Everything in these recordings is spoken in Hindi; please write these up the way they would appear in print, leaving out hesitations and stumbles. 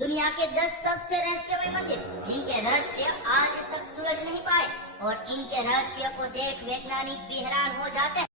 दुनिया के 10 सबसे रहस्यमय मंदिर जिनके रहस्य आज तक सुलझ नहीं पाए और इनके रहस्य को देख वैज्ञानिक भी हैरान हो जाते हैं।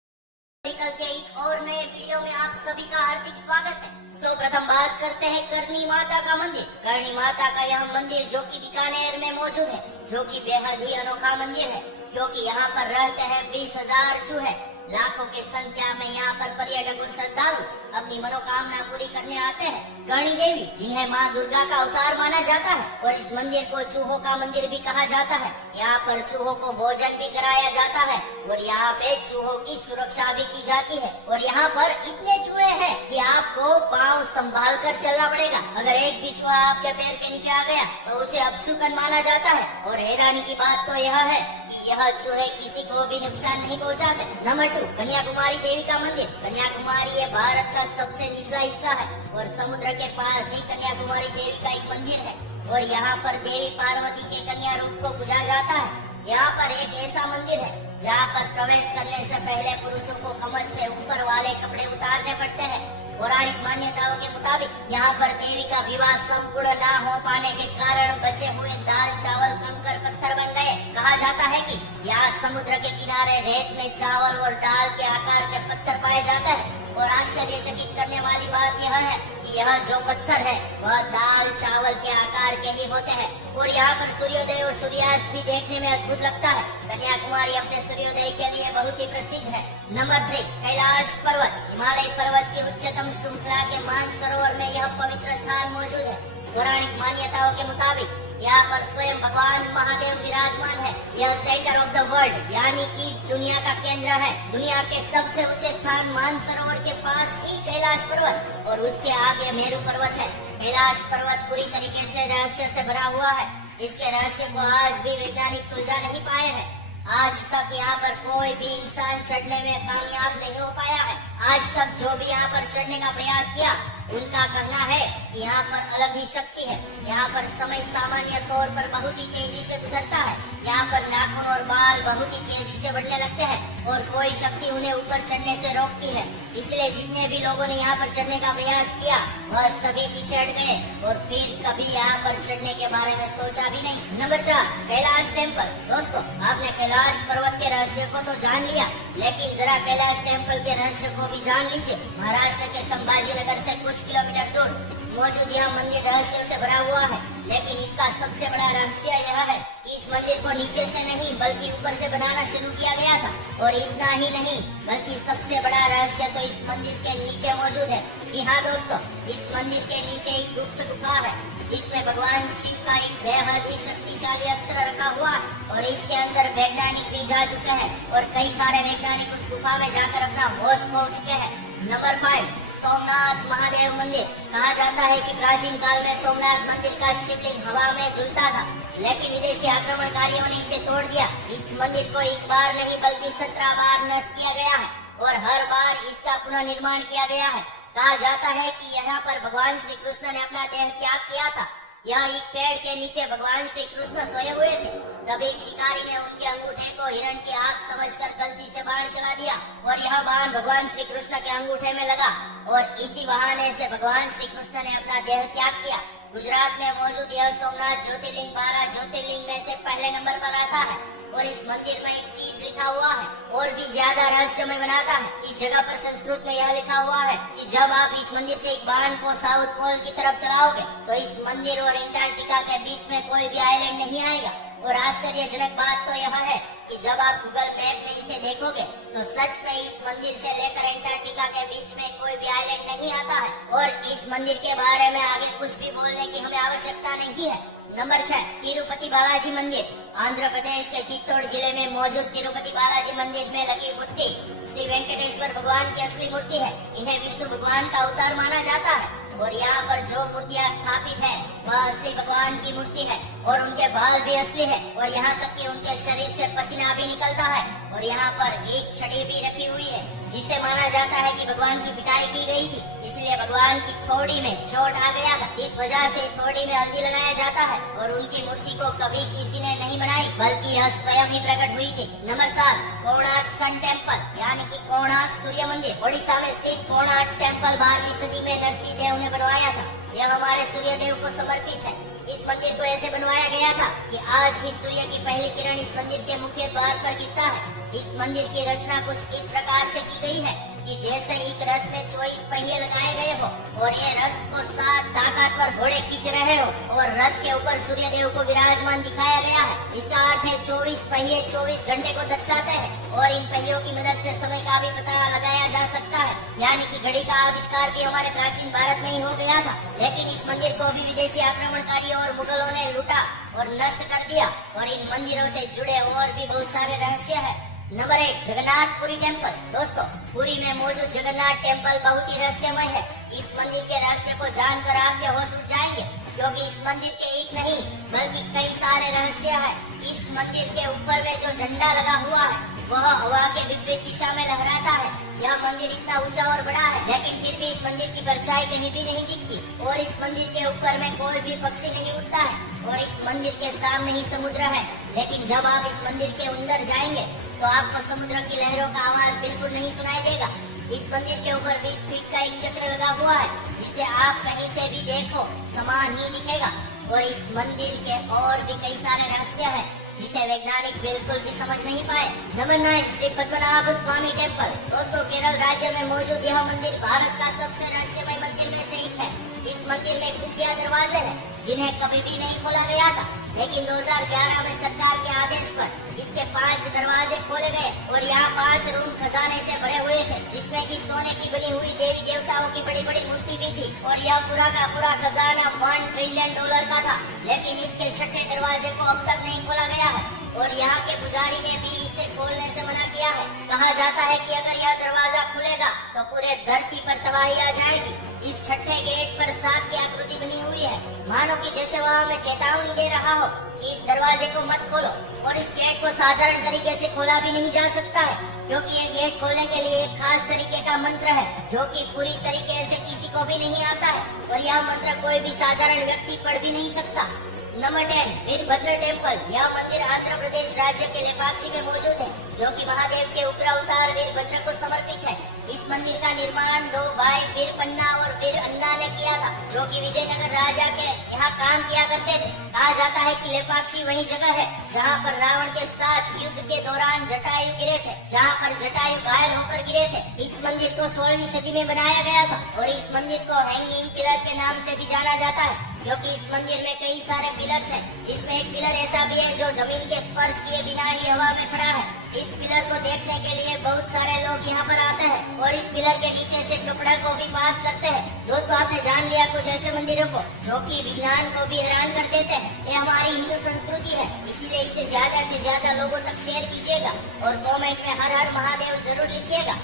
कल के एक और नए वीडियो में आप सभी का हार्दिक स्वागत है। प्रथम बात करते हैं करणी माता का मंदिर। करणी माता का यह मंदिर जो कि बीकानेर में मौजूद है, जो कि बेहद ही अनोखा मंदिर है, क्योंकि यहाँ पर रहते हैं 20,000 चूहे। लाखों की संख्या में यहाँ पर पर्यटक और श्रद्धालु अपनी मनोकामना पूरी करने आते हैं। करणी देवी जिन्हें माँ दुर्गा का अवतार माना जाता है और इस मंदिर को चूहों का मंदिर भी कहा जाता है। यहाँ पर चूहों को भोजन भी कराया जाता है और यहाँ पे चूहों की सुरक्षा भी की जाती है। और यहाँ पर इतने चूहे हैं कि आपको पाँव संभाल कर चलना पड़ेगा। अगर एक भी चूहा आपके पैर के नीचे आ गया तो उसे अपशुकन माना जाता है। और हैरानी की बात तो यह है कि यह चूहे किसी को भी नुकसान नहीं पहुँचाते। नंबर 2, कन्याकुमारी देवी का मंदिर। कन्याकुमारी ये भारत का सबसे निचला हिस्सा है और समुद्र के पास ही कन्याकुमारी देवी का एक मंदिर है और यहाँ पर देवी पार्वती के कन्या रूप को पूजा जाता है। यहाँ पर एक ऐसा मंदिर है जहाँ पर प्रवेश करने से पहले पुरुषों को कमर से ऊपर वाले कपड़े उतारने पड़ते हैं। पौराणिक मान्यताओं के मुताबिक यहाँ पर देवी का विवाह संपूर्ण न हो पाने के कारण बचे हुए दाल चावल कंकर पत्थर बन गए। कहा जाता है कि यहाँ समुद्र के किनारे रेत में चावल और दाल के आकार के पत्थर पाए जाते हैं। और आश्चर्यचकित करने वाली बात यह है कि यह जो पत्थर है वह दाल चावल के आकार के ही होते हैं। और यहाँ पर सूर्योदय और सूर्यास्त भी देखने में अद्भुत लगता है। कन्याकुमारी अपने सूर्योदय के लिए बहुत ही प्रसिद्ध है। नंबर 3, कैलाश पर्वत। हिमालय पर्वत की उच्चतम श्रृंखला के मानसरोवर में यह पवित्र स्थान मौजूद है। पौराणिक मान्यताओं के मुताबिक यहाँ पर स्वयं भगवान महादेव विराजमान है। यह सेंटर ऑफ द वर्ल्ड यानी कि दुनिया का केंद्र है। दुनिया के सबसे ऊंचे स्थान मानसरोवर के पास ही कैलाश पर्वत और उसके आगे मेरू पर्वत है। कैलाश पर्वत पूरी तरीके से रहस्य से भरा हुआ है। इसके रहस्य को आज भी वैज्ञानिक सुलझा नहीं पाए हैं। आज तक यहाँ पर कोई भी इंसान चढ़ने में कामयाब नहीं हो पाया है। आज तक जो भी यहाँ पर चढ़ने का प्रयास किया उनका कहना है कि यहाँ पर अलग ही शक्ति है। यहाँ पर समय सामान्य तौर पर बहुत ही तेजी से गुजरता है। यहाँ पर नाखून और बाल बहुत ही तेजी से बढ़ने लगते हैं और कोई शक्ति उन्हें ऊपर चढ़ने से रोकती है। इसलिए जितने भी लोगों ने यहाँ पर चढ़ने का प्रयास किया वह सभी पीछे हट गए और फिर कभी यहाँ पर चढ़ने के बारे में सोचा भी नहीं। Number 4, Kailash temple. दोस्तों, आपने कैलाश पर्वत के रहस्य को तो जान लिया, लेकिन जरा कैलाश टेम्पल के रहस्य को भी जान लीजिए। महाराष्ट्र के संभाजी नगर से कुछ किलोमीटर दूर मौजूद यह मंदिर रहस्यों से भरा हुआ है। लेकिन इसका सबसे बड़ा रहस्य यह है कि इस मंदिर को नीचे से नहीं बल्कि ऊपर से बनाना शुरू किया गया था। और इतना ही नहीं बल्कि सबसे बड़ा रहस्य तो इस मंदिर के नीचे मौजूद है। जी हाँ दोस्तों, इस मंदिर के नीचे एक गुप्त गुफा है जिसमें भगवान शिव का एक बेहद ही शक्तिशाली अस्त्र रखा हुआ है और इसके अंदर वैज्ञानिक भी जा चुके हैं और कई सारे वैज्ञानिक उस गुफा में जाकर अपना होश खो चुके हैं। नंबर 5, सोमनाथ महादेव मंदिर। कहा जाता है कि प्राचीन काल में सोमनाथ मंदिर का शिवलिंग हवा में झूलता था, लेकिन विदेशी आक्रमणकारियों ने इसे तोड़ दिया। इस मंदिर को एक बार नहीं बल्कि 17 बार नष्ट किया गया है और हर बार इसका पुनर्निर्माण किया गया है। कहा जाता है कि यहाँ पर भगवान श्री कृष्ण ने अपना देह त्याग किया था। यह एक पेड़ के नीचे भगवान श्री कृष्ण सोए हुए थे। तब एक शिकारी ने उनके अंगूठे को हिरण की आंख समझकर गलती से बाण चला दिया और यह बाण भगवान श्री कृष्ण के अंगूठे में लगा और इसी बहाने से भगवान श्री कृष्ण ने अपना देह त्याग किया। गुजरात में मौजूद यह सोमनाथ ज्योतिर्लिंग 12 ज्योतिर्लिंग में से पहले नंबर पर आता है और इस मंदिर में एक चीज लिखा हुआ है और भी ज्यादा रहस्यमय बनाता है। इस जगह पर संस्कृत में यह लिखा हुआ है कि जब आप इस मंदिर से एक बाण को साउथ पोल की तरफ चलाओगे तो इस मंदिर और अंटार्कटिका के बीच में कोई भी आइलैंड नहीं आएगा। और आश्चर्यजनक बात तो यह है कि जब आप गूगल मैप में इसे देखोगे तो सच में इस मंदिर से लेकर अंटार्कटिका के बीच में कोई भी आइलैंड नहीं आता है। और इस मंदिर के बारे में आगे कुछ भी बोलने की हमें आवश्यकता नहीं है। नंबर 6, तिरुपति बालाजी मंदिर। आंध्र प्रदेश के चित्तौड़ जिले में मौजूद तिरुपति बालाजी मंदिर में लगी मूर्ति श्री वेंकटेश्वर भगवान की असली मूर्ति है। इन्हें विष्णु भगवान का अवतार माना जाता है और यहाँ पर जो मूर्तियाँ स्थापित है वह असली भगवान की मूर्ति है और उनके बाल भी असली है और यहाँ तक कि उनके शरीर से पसीना भी निकलता है। और यहाँ पर एक छड़ी भी रखी हुई है जिससे माना जाता है कि भगवान की पिटाई की गई थी, इसलिए भगवान की थोड़ी में चोट आ गया था, जिस वजह से थोड़ी में हल्दी लगाया जाता है। और उनकी मूर्ति को कभी किसी ने नहीं बनाई बल्कि यह स्वयं ही प्रकट हुई थी। नंबर 7, कोणार्क सन टेम्पल यानी कि कोणार्क सूर्य मंदिर। ओडिशा में स्थित कोणार्क टेम्पल 12वीं सदी में नरसिंह देव ने बनवाया था। यह हमारे सूर्य देव को समर्पित है। इस मंदिर को ऐसे बनवाया गया था कि आज भी सूर्य की पहली किरण इस मंदिर के मुख्य द्वार पर गिरता है। इस मंदिर की रचना कुछ इस प्रकार से की गई है कि जैसे एक रथ में 24 पहिए लगाए गए हो और ये रथ को 7 ताकतवर घोड़े खींच रहे हो और रथ के ऊपर सूर्य देव को विराजमान दिखाया गया है। इसका अर्थ है 24 पहिए 24 घंटे को दर्शाते हैं और इन पहियों की मदद से समय का भी पता लगाया जा सकता है। यानी कि घड़ी का आविष्कार भी हमारे प्राचीन भारत में ही हो गया था, लेकिन इस मंदिर को भी विदेशी आक्रमणकारियों और मुगलों ने लूटा और नष्ट कर दिया और इन मंदिरों से जुड़े और भी बहुत सारे रहस्य है। Number 8, Jagannathpuri temple. दोस्तों, पुरी में मौजूद जगन्नाथ टेम्पल बहुत ही रहस्यमय है। इस मंदिर के रहस्य को जानकर आपके होश उड़ जाएंगे, क्योंकि इस मंदिर के एक नहीं बल्कि कई सारे रहस्य है। इस मंदिर के ऊपर में जो झंडा लगा हुआ है वह हवा के विपरीत दिशा में लहराता है। यह मंदिर इतना ऊंचा और बड़ा है, लेकिन फिर भी इस मंदिर की परछाई कहीं भी नहीं दिखती और इस मंदिर के ऊपर में कोई भी पक्षी नहीं उड़ता है और इस मंदिर के सामने ही समुद्र है। लेकिन जब आप इस मंदिर के अंदर जाएंगे तो आपको समुद्र की लहरों का आवाज बिल्कुल नहीं सुनाई देगा। इस मंदिर के ऊपर 20 फीट का एक चक्र लगा हुआ है, जिसे आप कहीं से भी देखो समान ही दिखेगा और इस मंदिर के और भी कई सारे रहस्य है जिसे वैज्ञानिक बिल्कुल भी समझ नहीं पाए। नंबर 9, श्री पद्मनाभ स्वामी टेम्पल। दोस्तों, केरल राज्य में मौजूद यह मंदिर भारत का सबसे रहस्यमय मंदिर में से एक है। इस मंदिर में खुफिया दरवाजे हैं जिन्हें कभी भी नहीं खोला गया था, लेकिन 2011 में सरकार के आदेश पर इसके 5 दरवाजे खोले गए और यहाँ 5 रूम खजाने से भरे हुए थे, जिसमें कि सोने की बनी हुई देवी देवताओं की बड़ी बड़ी मूर्ति भी थी और यह पूरा का पूरा खजाना $1 ट्रिलियन का था। लेकिन इसके 6ठे दरवाजे को अब तक नहीं खोला गया है और यहाँ के पुजारी ने भी इसे खोलने से मना किया है। कहा जाता है कि अगर यह दरवाजा खुलेगा तो पूरे धरती पर तबाही आ जाएगी। इस 6ठे गेट पर सांप की आकृति बनी हुई है, मानो कि जैसे वह हमें चेतावनी दे रहा हो कि इस दरवाजे को मत खोलो। और इस गेट को साधारण तरीके से खोला भी नहीं जा सकता है, क्योंकि ये गेट खोलने के लिए एक खास तरीके का मंत्र है जो कि पूरी तरीके से किसी को भी नहीं आता है और यह मंत्र कोई भी साधारण व्यक्ति पढ़ भी नहीं सकता। Number 10, Virbhadra temple. यह मंदिर आंध्र प्रदेश राज्य के लेपाक्षी में मौजूद है, जो कि महादेव के उग्रावतार वीरभद्र को समर्पित है। इस मंदिर का निर्माण 2 भाई वीरपन्ना और वीर अन्ना ने किया था, जो कि विजयनगर राजा के यहाँ काम किया करते थे। कहा जाता है कि लेपाक्षी वही जगह है जहाँ पर रावण के साथ युद्ध के दौरान जटायु गिरे थे, जहाँ पर जटायु घायल होकर गिरे थे। इस मंदिर को 16वीं सदी में बनाया गया था और इस मंदिर को हैंगिंग पिलर के नाम से भी जाना जाता है, क्योंकि इस मंदिर में कई सारे पिलर्स हैं, जिसमें एक पिलर ऐसा भी है जो जमीन के स्पर्श किए बिना ही हवा में खड़ा है। इस पिलर को देखने के लिए बहुत सारे लोग यहाँ पर आते हैं और इस पिलर के नीचे से कपड़ा को भी पास करते हैं। दोस्तों, आपने जान लिया कुछ ऐसे मंदिरों को जो कि विज्ञान को भी हैरान कर देते हैं। ये हमारी हिंदू संस्कृति है, इसीलिए इसे ज्यादा से ज्यादा लोगों तक शेयर कीजिएगा और कमेंट में हर हर महादेव जरूर लिखिएगा।